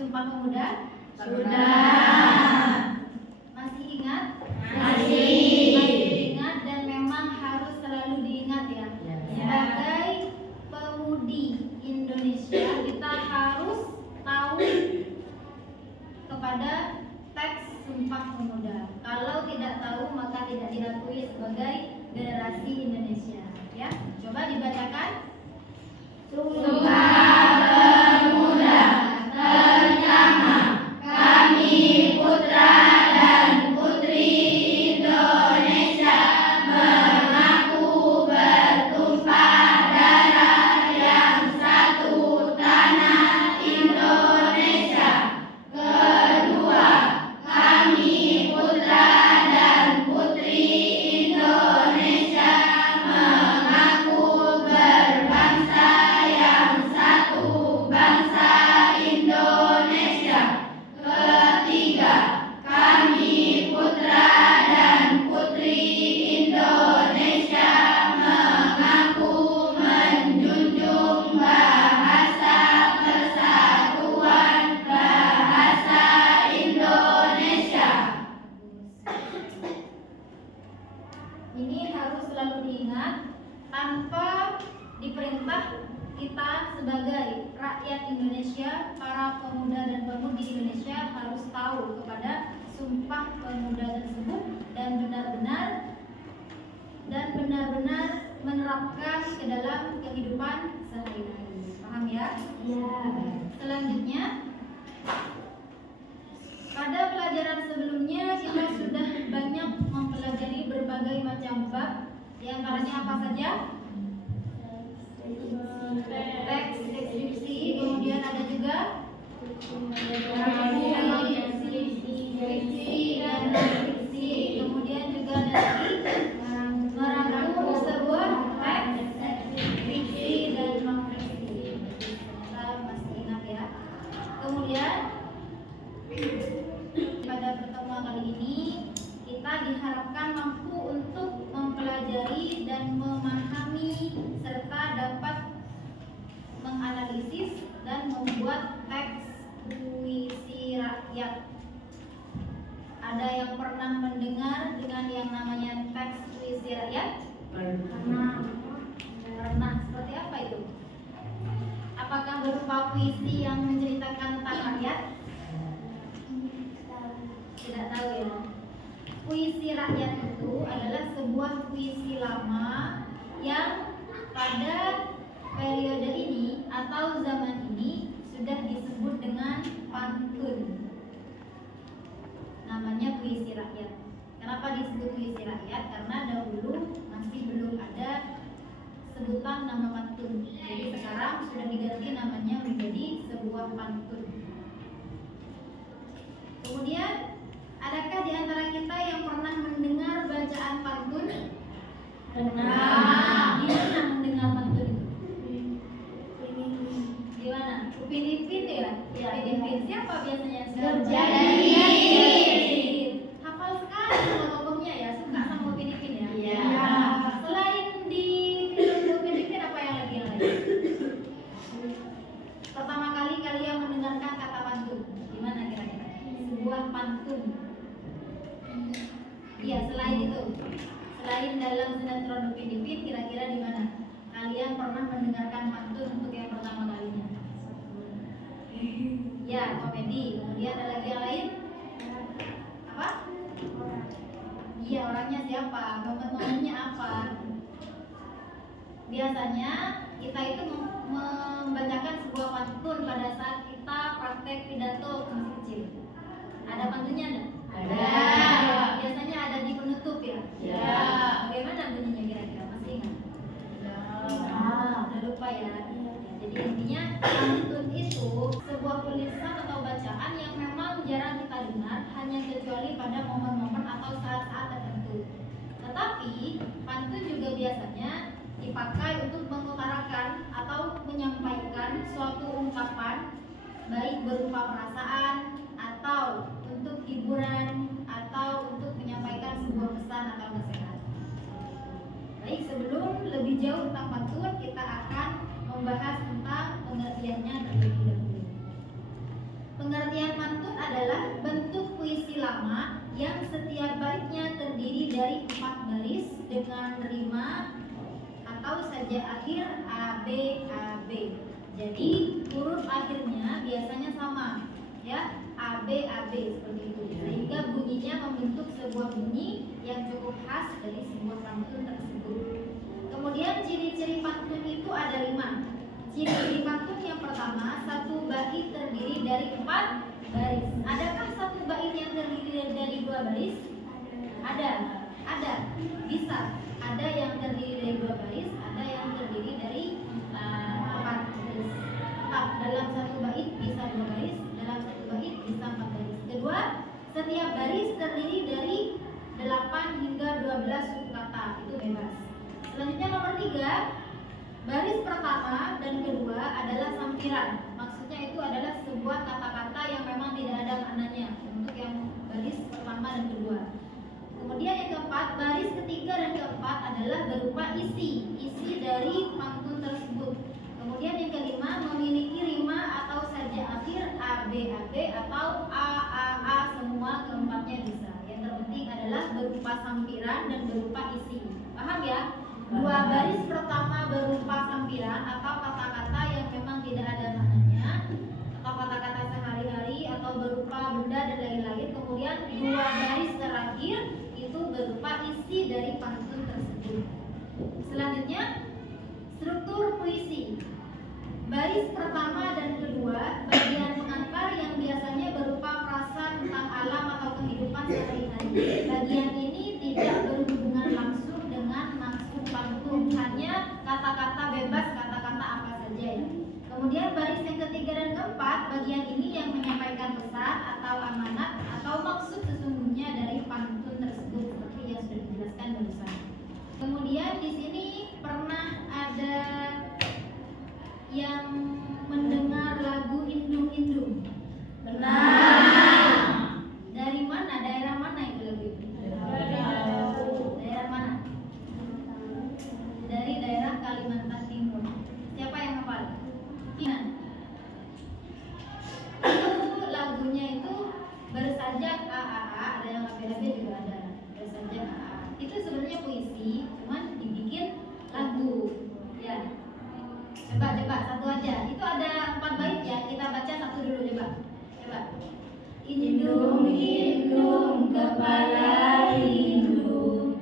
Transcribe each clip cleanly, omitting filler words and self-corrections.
Sumpah Pemuda? Sudah. Masih ingat? Masih. Ingat dan memang harus selalu diingat ya. Sebagai pemudi Indonesia kita harus tahu kepada teks Sumpah Pemuda. Kalau tidak tahu maka tidak diakui sebagai generasi Indonesia. Ya, coba dibacakan. Sumpah Pemuda. Pertama, kami putra dan putri Indonesia mengaku bertumpah darah yang satu tanah Indonesia. Kedua, kami putra dan putri Indonesia mengaku berbangsa yang satu, bangsa Indonesia. Ketiga, kami putra dan putri Indonesia mengaku menjunjung bahasa persatuan, bahasa Indonesia. Ini harus selalu diingat, tanpa diperintah kita sebagai rakyat Indonesia, para pemuda dan pemudi Indonesia harus tahu kepada Sumpah Pemuda tersebut dan benar-benar menerapkan ke dalam kehidupan sehari-hari. Paham ya? Ya. Selanjutnya, pada pelajaran sebelumnya kita sudah banyak mempelajari berbagai macam bab. Di antaranya apa saja? Teks, deskripsi, kemudian ada juga deskripsi dan deskripsi, kemudian juga ada lagi merangkum sebuah teks, deskripsi dan konstruksi. Kita masih ingat ya. Kemudian pada pertemuan kali ini kita diharapkan mampu untuk mempelajari dan memahami serta dapat menganalisis dan membuat teks puisi rakyat. Ada yang pernah mendengar dengan yang namanya teks puisi rakyat? Pernah. Seperti apa itu? Apakah berupa puisi yang menceritakan tentang rakyat? Tidak tahu ya. Puisi rakyat itu adalah sebuah puisi lama yang pada periode ini atau zaman ini sudah disebut dengan pantun. Namanya puisi rakyat. Kenapa disebut puisi rakyat? Karena dahulu masih belum ada sebutan nama pantun. Jadi sekarang sudah diganti namanya menjadi sebuah pantun. Kemudian, adakah di antara kita yang pernah mendengar bacaan pantun? Pernah. Di mana mendengar pantun itu? Di mana? Upin Ipin ya? Upin Ipin. Siapa biasanya yang suka? Nurjadin. Hafal sekali sama tokohnya ya, suka sama Upin Ipin ya? Iya. Selain di film Upin Ipin, apa yang lain? Pertama kali kalian mendengarkan kata pantun, di mana kira-kira? Sebuah pantun. Iya, selain itu, selain dalam sinetron Upin Ipin, kira-kira di mana kalian pernah mendengarkan pantun untuk yang pertama kalinya? Ya, komedi. Kemudian ada lagi yang lain? Apa? Iya, orangnya siapa? Momen-momennya apa? Biasanya kita itu membacakan sebuah pantun pada saat kita praktek pidato masih kecil. Ada pantunnya enggak? Ada. Biasanya ada di penutup ya? Ya. Bagaimana bunyinya kira-kira? Masih ingat? Udah lupa ya? Jadi intinya pantun itu sebuah tulisan atau bacaan yang memang jarang kita dengar, hanya kecuali pada momen-momen atau saat-saat tertentu. Tetapi pantun juga biasanya dipakai untuk mengutarakan atau menyampaikan suatu ungkapan, baik berupa perasaan atau untuk hiburan atau untuk menyampaikan sebuah pesan atau nasihat. Baik, sebelum lebih jauh tentang pantun, kita akan membahas tentang pengertiannya terlebih dahulu. lama yang setiap baitnya terdiri dari 4 baris dengan rima atau saja akhir A, B, A, B. Jadi huruf akhirnya biasanya sama, ya, A, B, A, B seperti itu. Sehingga bunyinya membentuk sebuah bunyi yang cukup khas dari sebuah pantun tersebut. Kemudian ciri-ciri pantun itu ada 5. Ciri-ciri pantun yang pertama, satu bait terdiri dari 4 baris. Adakah satu bait yang terdiri dari 2 baris? Ada. Bisa. Ada yang terdiri dari 2 baris, ada yang terdiri dari 4 baris. Tetap dalam satu bait bisa 2 baris, dalam satu bait bisa 4 baris. Kedua, setiap baris terdiri dari 8 hingga 12 subkata, itu bebas. Selanjutnya nomor 3, baris pertama dan kedua adalah sampiran. Maksudnya itu adalah sebuah kata-kata yang memang tidak ada maknanya untuk yang baris pertama dan kedua. Kemudian yang keempat, baris ketiga dan keempat adalah berupa isi dari pantun tersebut. Kemudian yang kelima, memiliki rima atau saja akhir A, B, A, B atau A, A, A, semua keempatnya bisa. Yang terpenting adalah berupa sampiran dan berupa isi. Paham ya? 2 baris pertama berupa sampiran atau kata-kata yang memang tidak ada maknanya atau kata-kata sehari-hari atau berupa benda dan lain-lain. Kemudian 2 baris terakhir itu berupa isi dari pantun tersebut. Selanjutnya, struktur puisi. Baris pertama dan kedua bagian pengantar yang biasanya berupa frasa tentang alam atau kehidupan sehari-hari. Bagian ini tidak berhubungan langsung dengan maksud pantun, hanya kata-kata bebas, kata-kata apa saja ya. Kemudian baris yang ketiga dan keempat, bagian ini yang menyampaikan pesan atau amanat atau maksud sesungguhnya dari pantun tersebut seperti yang sudah dijelaskan barusan. Kemudian di sini pernah ada yang mendengar lagu Indung-Indung? Benar. Dari mana? Daerah mana itu lagu itu? Daerah mana? Dari daerah Kalimantan Timur. Siapa yang hafal? Kinan. Itu lagunya itu bersajak AAA, ada yang lagu-lagu juga ada. Bersajak AAA. Itu sebenarnya puisi, cuman dibikin lagu. Ya. Coba satu aja. Itu ada 4 bait ya. Kita baca satu dulu coba. Indung-indung kepala indung,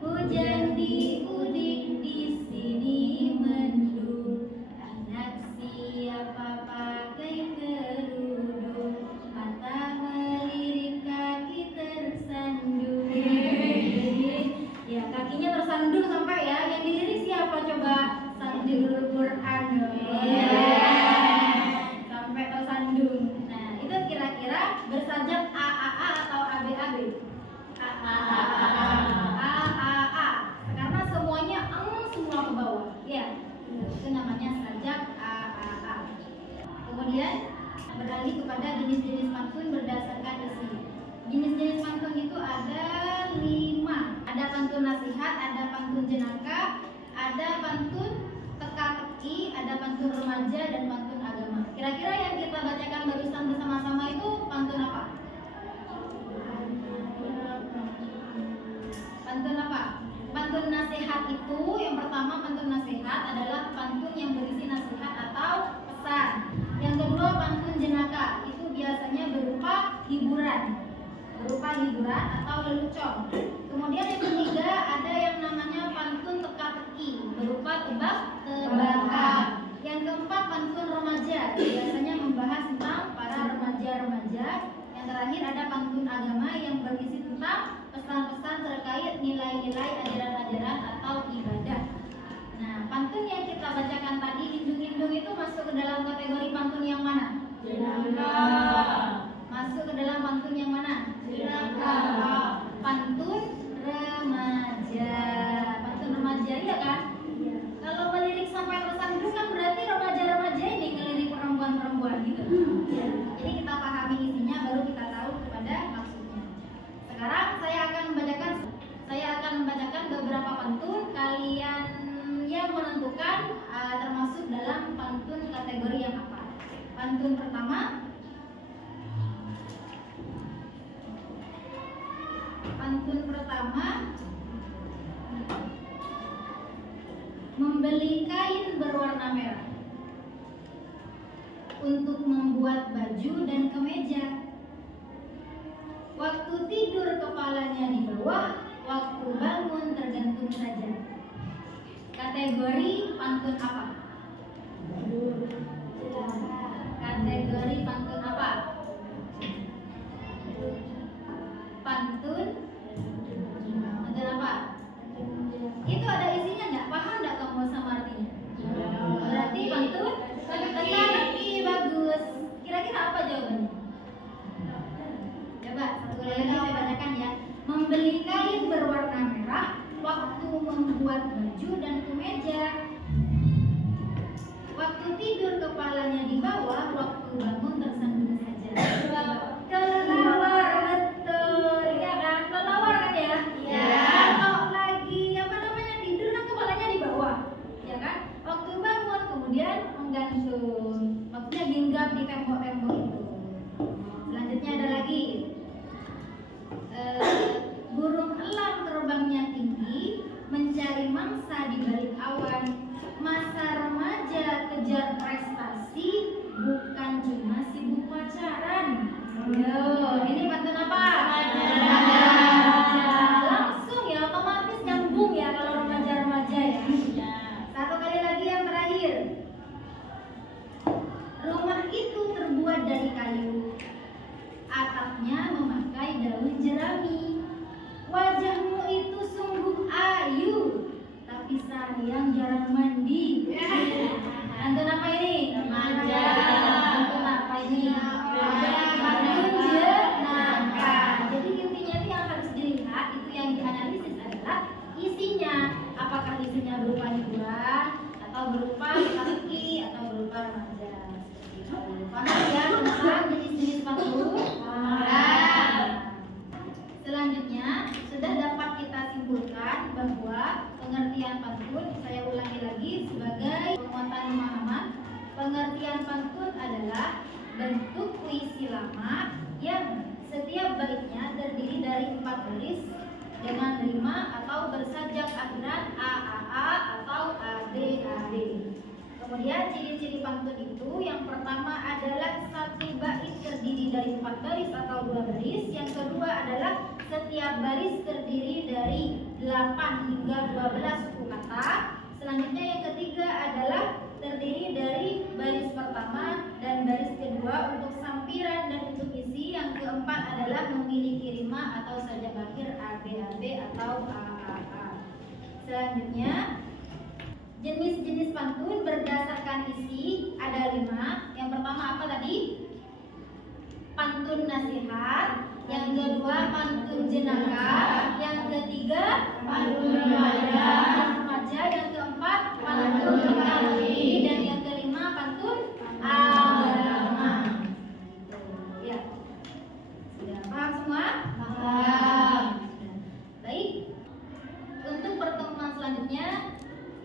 hujan di udik di sini mendung. Anak siapa pakai kerudung, mata melirik kaki tersandung. Ya, kakinya tersandung sampai ya. Yang dilirik siapa coba? Sambil Quran sampai tersandung. Nah, itu kira-kira bersajak AAA atau ABAB? AAA. Karena semuanya semua ke bawah. Ya. Itu namanya sajak AAA. Kemudian beralih kepada jenis-jenis pantun berdasarkan isi. Jenis-jenis pantun itu ada 5. Ada pantun nasihat, ada pantun jenaka, ada pantun teka-teki, ada pantun remaja dan pantun agama. Kira-kira yang kita bacakan barusan bersama-sama itu pantun apa? Pantun apa? Pantun nasihat itu yang pertama, pantun nasihat adalah pantun yang berisi nasihat atau pesan. Yang kedua, pantun jenaka itu biasanya berupa hiburan atau lelucon. Kemudian yang ketiga ada yang namanya pantun teka-teki berupa tebak-tebakan. Yang keempat, pantun remaja biasanya membahas tentang para remaja-remaja. Yang terakhir ada pantun agama yang berisi tentang pesan-pesan terkait nilai-nilai ajaran-ajaran atau ibadah. Nah, pantun yang kita bacakan tadi indung-indung itu masuk ke dalam kategori pantun yang mana? Jenaka. Masuk ke dalam pantun yang mana? Jenaka. Pantun remaja. Pantun remaja iya kan? Iya. Kalau melirik sampai tersandung kan berarti remaja-remaja ini ngelirik perempuan-perempuan gitu. Iya. Jadi kita pahami isinya baru kita tahu kepada maksudnya. Sekarang saya akan membacakan beberapa pantun. Kalian yang menentukan termasuk dalam pantun kategori yang apa. Pantun pertama, Pantun pertama, membeli kain berwarna merah untuk membuat baju dan kemeja. Waktu tidur kepalanya di bawah, waktu bangun tergantung saja. Kategori pantun apa? Kategori pantun apa? Pantun apa? Itu ada isinya nggak? Paham nggak kamu sama artinya? Berarti pantun teka-teki, bagus. Kira-kira apa jawabannya? Coba satu kali lagi saya bacakan ya. Membeli kain berwarna merah waktu membuat baju dan kemeja. Waktu tidur kepalanya di bawah, waktu bangun tersandung saja. Kelelawar, betul ya kan? Kelelawar kan ya? Iya. Kalau lagi tidur kan kepalanya di bawah, ya kan? Waktu bangun kemudian menggantung, maksudnya hinggap di tembok-tembok itu. Selanjutnya ada lagi. Burung elang terbangnya tinggi, mencari mangsa di balik awan. Masa remaja kejar prestasi, bukan cuma sibuk pacaran. Yo, ini pantun apa? Remaja. Langsung ya, otomatis nyambung ya kalau remaja-remaja ya. Satu kali lagi yang terakhir. Rumah itu terbuat dari kayu, atapnya memakai daun jerami. Wajahmu itu sungguh ayu, tapi sayang jarang mandi. Pantun apa ini? Remaja. Pantun apa ini? Pantun jenaka. Jadi intinya itu yang harus dilihat, itu yang dianalisis adalah isinya. Apakah isinya berupa hiburan, atau berupa teka-teki, atau berupa remaja. Seperti itu. Paham ya tentang jenis-jenis pantun? Selanjutnya sudah dapat kita simpulkan bahwa pengertian pantun, saya ulangi lagi sebagai penguatan pemahaman. Pengertian pantun adalah bentuk puisi lama yang setiap baitnya terdiri dari 4 baris dengan rima atau bersajak akhiran AAA atau ADAD. Kemudian ciri-ciri pantun itu yang pertama adalah satu bait terdiri dari 4 baris atau 2 baris. Yang kedua adalah setiap baris terdiri dari 8 hingga 12 suku kata. Selanjutnya yang ketiga adalah terdiri dari baris pertama dan baris kedua untuk sampiran dan untuk isi. Yang keempat adalah memiliki rima atau sajak akhir ABAB atau AAA. Selanjutnya jenis-jenis pantun berdasarkan isi ada 5. Yang pertama apa tadi? Pantun nasihat. Yang kedua pantun jenaka. Yang ketiga Pantun remaja. Yang keempat pantun teka-teki. Dan yang kelima pantun agama. Ya, sudah paham semua? Paham. Baik. Untuk pertemuan selanjutnya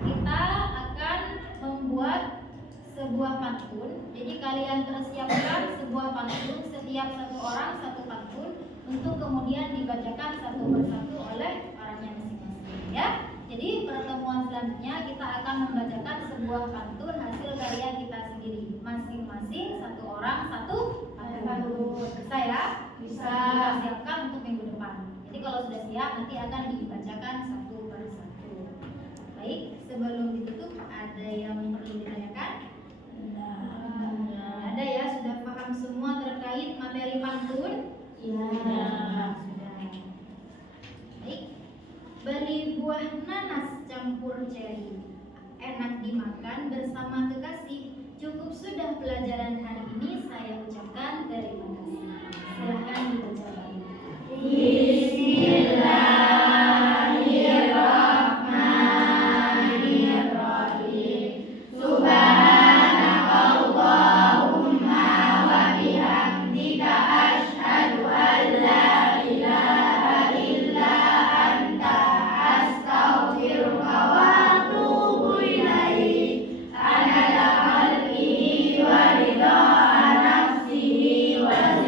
kita akan membuat sebuah pantun. Jadi kalian persiapkan sebuah pantun, setiap satu orang satu pantun untuk kemudian dibacakan satu persatu oleh orangnya masing-masing ya. Jadi pertemuan selanjutnya kita akan membacakan sebuah pantun hasil karya kita sendiri. Masing-masing satu orang satu pantun. Bisa ya? Bisa. Kita siapkan untuk minggu depan. Jadi kalau sudah siap nanti akan dibacakan satu persatu. Baik, sebelum ditutup ada yang perlu ditanyakan? Ada ya, sudah paham semua terkait materi pantun? Iya. Sudah. Baik. Beli buah nanas campur ceri, enak dimakan bersama kekasih. Cukup sudah pelajaran hari ini, saya ucapkan terima kasih. Silakan dibaca lagi. Bismillahirrahmanirrahim. Subhanakallahumma wa bihamdika asyhadu an la ilaha illa anta astaghfiruka wa atubu ilaik. Adada qalbihi wa ridha nafsihi wa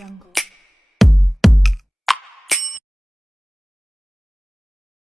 Jungle.